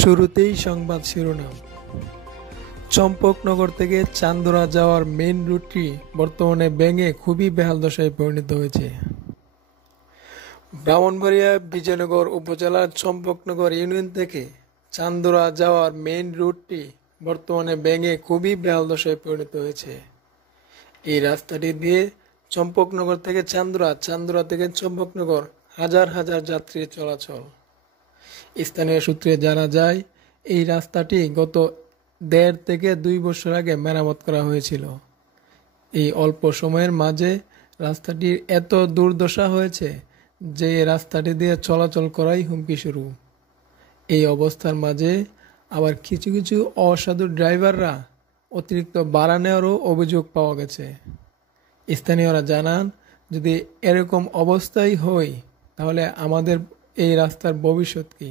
শুরুতেই সংবাদ শিরোনাম। চম্পকনগর থেকে চান্দরা যাওয়ার মেইন রুটটি বর্তমানে ভেঙে খুবই বেহাল দশায় পরিণত হয়েছে। ব্রাহ্মণবাড়িয়া বিজয়নগর উপজেলার চম্পকনগর ইউনিয়ন থেকে চান্দরা যাওয়ার মেইন রুটটি বর্তমানে ভেঙে খুবই বেহাল দশায় পরিণত হয়েছে। এই রাস্তাটি দিয়ে চম্পকনগর থেকে চান্দরা, চান্দরা থেকে চম্পকনগর হাজার হাজার যাত্রীর চলাচল। স্থানীয় সূত্রে জানা যায়, এই রাস্তাটি গত 1.5 থেকে 2 বছর আগে মেরামত করা হয়েছিল। এই অল্প সময়ের মাঝে রাস্তাটির এত দুর্দশা হয়েছে যে এই রাস্তাটি দিয়ে চলাচল করাই হুমকি শুরু। এই অবস্থার মাঝে আবার কিছু কিছু অসাধু ড্রাইভাররা অতিরিক্ত ভাড়া নেওয়ারও অভিযোগ পাওয়া গেছে। স্থানীয়রা জানান, যদি এরকম অবস্থাই হয় তাহলে আমাদের এই রাস্তার ভবিষ্যৎ কী?